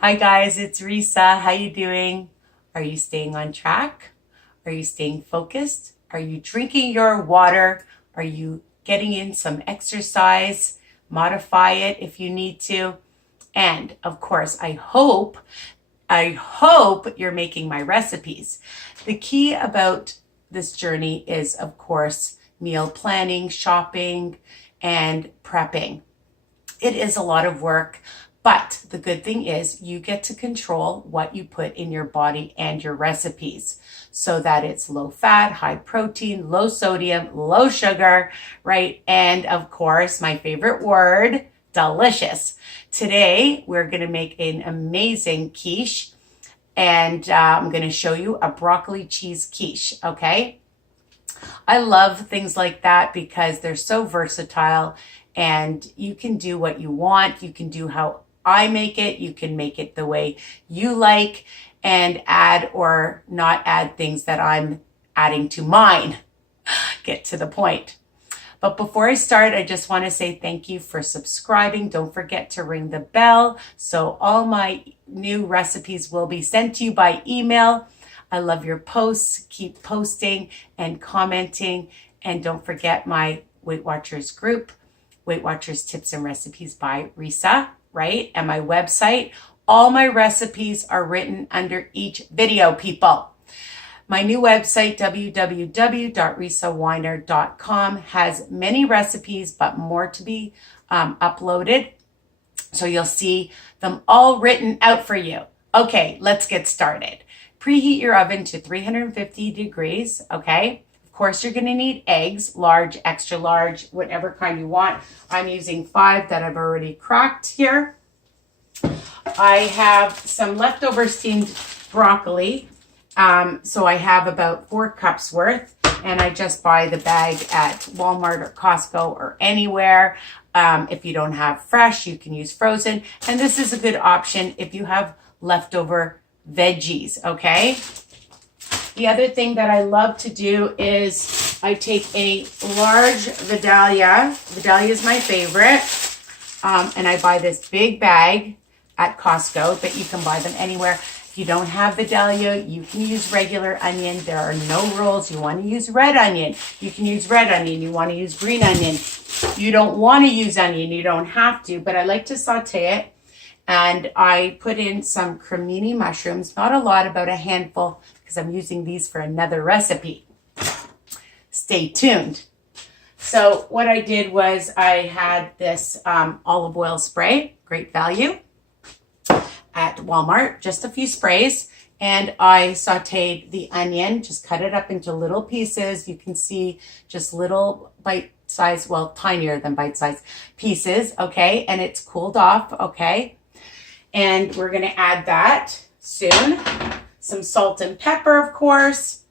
Hi guys, it's Risa. How you doing? Are you staying on track? Are you staying focused? Are you drinking your water? Are you getting in some exercise? Modify it if you need to. And of course, I hope you're making my recipes. The key about this journey is, of course, meal planning, shopping, and prepping. It is a lot of work, but the good thing is you get to control what you put in your body and your recipes so that it's low fat, high protein, low sodium, low sugar, right? And of course, my favorite word, delicious. Today, we're going to make an amazing quiche, and I'm going to show you a broccoli cheese quiche, okay? I love things like that because they're so versatile and you can do what you want. You can do how I make it. You can make it the way you like and add or not add things that I'm adding to mine. Get to the point. But before I start, I just want to say thank you for subscribing. Don't forget to ring the bell so all my new recipes will be sent to you by email. I love your posts. Keep posting and commenting. And don't forget my Weight Watchers group, Weight Watchers Tips and Recipes by Risa, right? And my website. All my recipes are written under each video, people. My new website, www.risaweiner.com, has many recipes, but more to be uploaded. So you'll see them all written out for you. Okay, let's get started. Preheat your oven to 350 degrees, okay? Of course, you're gonna need eggs, large, extra large, whatever kind you want. I'm using 5 that I've already cracked here. I have some leftover steamed broccoli. So I have about 4 cups worth, and I just buy the bag at Walmart or Costco or anywhere. If you don't have fresh, you can use frozen. And this is a good option if you have leftover veggies, okay? The other thing that I love to do is I take a large Vidalia. Vidalia is my favorite. And I buy this big bag at Costco, but you can buy them anywhere. If you don't have Vidalia, you can use regular onion. There are no rules. You want to use red onion, you can use red onion. You want to use green onion. You don't want to use onion, you don't have to, but I like to saute it. And I put in some cremini mushrooms, not a lot, about a handful, because I'm using these for another recipe. Stay tuned. So what I did was I had this olive oil spray, great value, at Walmart, just a few sprays, and I sauteed the onion, just cut it up into little pieces. You can see just little bite-sized, well, tinier than bite-sized pieces, okay? And it's cooled off, okay? And we're gonna add that soon. Some salt and pepper, of course.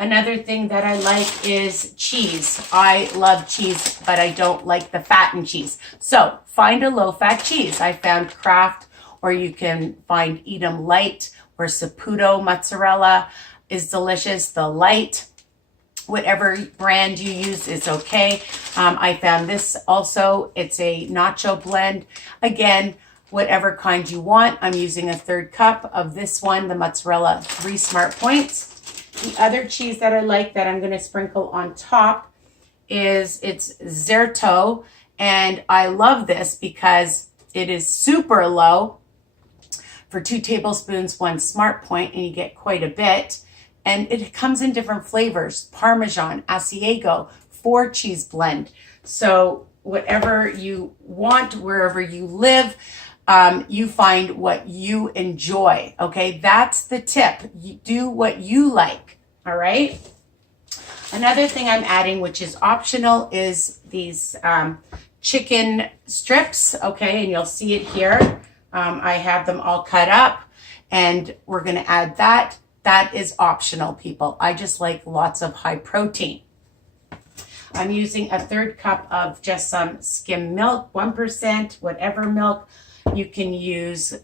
Another thing that I like is cheese. I love cheese, but I don't like the fattened cheese. So find a low-fat cheese. I found Kraft, or you can find Edam Light, or Saputo mozzarella is delicious. The light, whatever brand you use is okay. I found this also. It's a nacho blend. Again, whatever kind you want. I'm using a 1/3 cup of this one, the mozzarella 3 Smart Points. The other cheese that I like that I'm going to sprinkle on top is it's Zerto, and I love this because it is super low. For 2 tablespoons, 1 Smart Point, and you get quite a bit. And it comes in different flavors: Parmesan, Asiago, 4 cheese blend. So whatever you want, wherever you live, you find what you enjoy, okay? That's the tip. You do what you like, all right? Another thing I'm adding, which is optional, is these chicken strips, okay? And you'll see it here. I have them all cut up, and we're going to add that. That is optional, people. I just like lots of high protein. I'm using a 1/3 cup of just some skim milk, 1%, whatever milk. You can use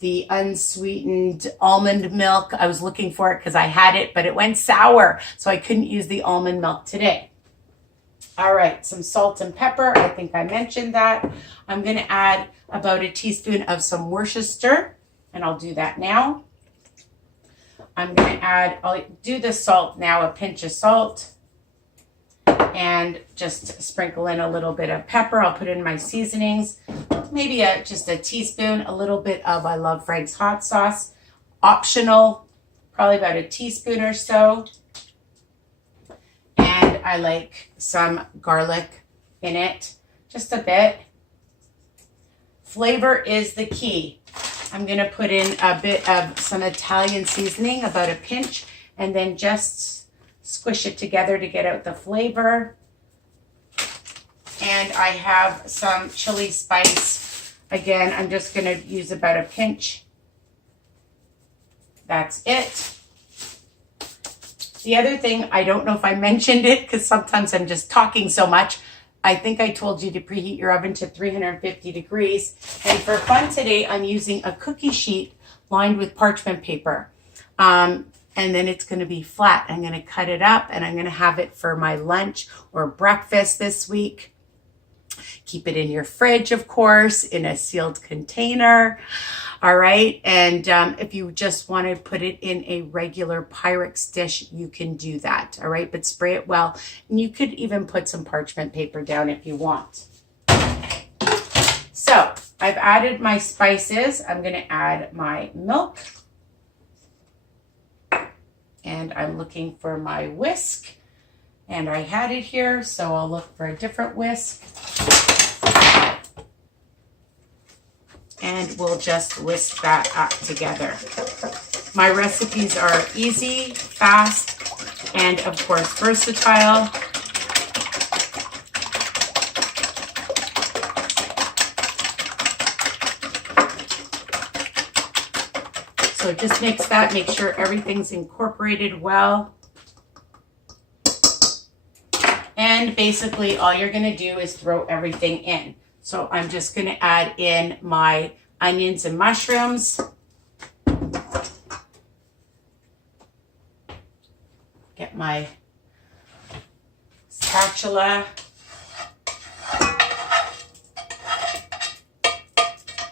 the unsweetened almond milk. I was looking for it because I had it, but it went sour, so I couldn't use the almond milk today. All right, some salt and pepper. I think I mentioned that. I'm going to add about a teaspoon of some Worcestershire, and I'll do that now. I'm going to add, I'll do the salt now, a pinch of salt, and just sprinkle in a little bit of pepper. I'll put in my seasonings, maybe just a teaspoon, a little bit of, I love Frank's hot sauce, optional, probably about a teaspoon or so. And I like some garlic in it, just a bit. Flavor is the key. I'm going to put in a bit of some Italian seasoning, about a pinch, and then just squish it together to get out the flavor. And I have some chili spice. Again, I'm just going to use about a pinch. That's it. The other thing, I don't know if I mentioned it because sometimes I'm just talking so much. I think I told you to preheat your oven to 350 degrees. And for fun today, I'm using a cookie sheet lined with parchment paper. And then it's going to be flat. I'm going to cut it up and I'm going to have it for my lunch or breakfast this week. Keep it in your fridge, of course, in a sealed container. All right. And if you just want to put it in a regular Pyrex dish, you can do that. All right. But spray it well. And you could even put some parchment paper down if you want. So I've added my spices. I'm going to add my milk. And I'm looking for my whisk. And I had it here, so I'll look for a different whisk. And we'll just whisk that up together. My recipes are easy, fast, and of course versatile. So just mix that, make sure everything's incorporated well. And basically all you're gonna do is throw everything in. So I'm just going to add in my onions and mushrooms. Get my spatula. So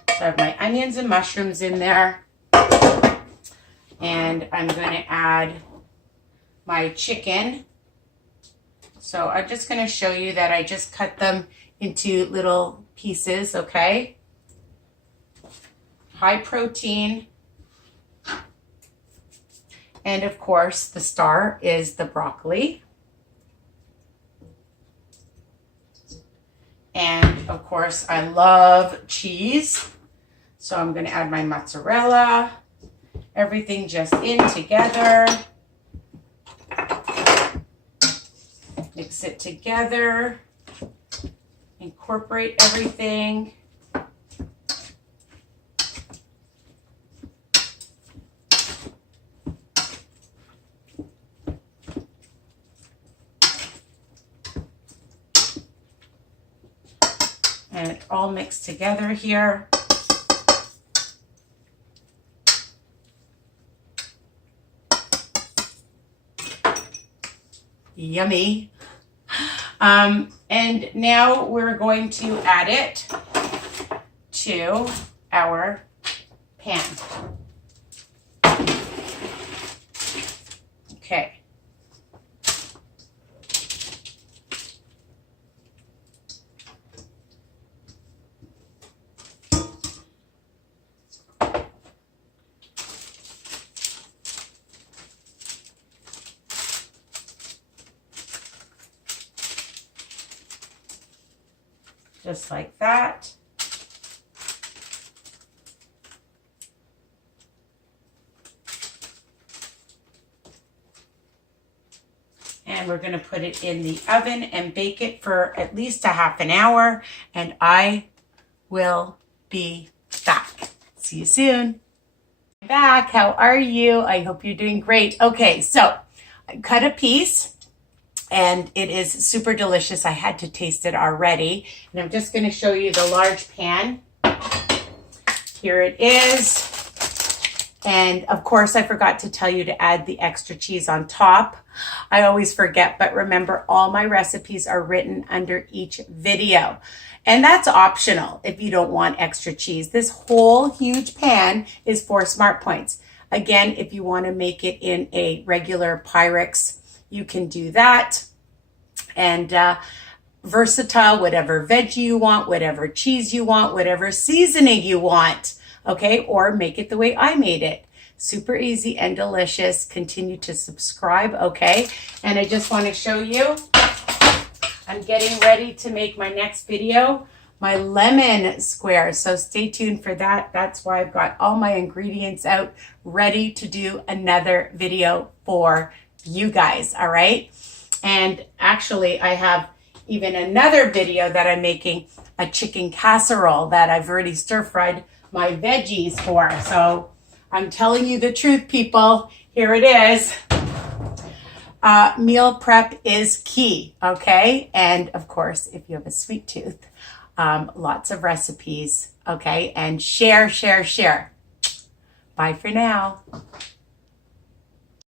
I have my onions and mushrooms in there. And I'm going to add my chicken. So I'm just going to show you that I just cut them into little pieces, okay? High protein. And of course, the star is the broccoli. And of course, I love cheese. So I'm gonna add my mozzarella. Everything just in together. Mix it together. Incorporate everything. And it's all mixed together here. Yummy. And now we're going to add it to our pan. Okay. Just like that. And we're going to put it in the oven and bake it for at least a half an hour. And I will be back. See you soon. Back. How are you? I hope you're doing great. Okay, so I cut a piece. And it is super delicious. I had to taste it already. And I'm just going to show you the large pan. Here it is. And of course, I forgot to tell you to add the extra cheese on top. I always forget, but remember, all my recipes are written under each video. And that's optional if you don't want extra cheese. This whole huge pan is 4 smart points. Again, if you want to make it in a regular pyrex, you can do that. And versatile, whatever veggie you want, whatever cheese you want, whatever seasoning you want. Okay, or make it the way I made it. Super easy and delicious. Continue to subscribe, okay? And I just want to show you, I'm getting ready to make my next video, my lemon squares. So stay tuned for that. That's why I've got all my ingredients out, ready to do another video for you guys, all right? And actually, I have even another video that I'm making, a chicken casserole that I've already stir-fried my veggies for. So I'm telling you the truth, people. Here it is. Meal prep is key, okay? And of course, if you have a sweet tooth, lots of recipes, okay? And share, share, share. Bye for now.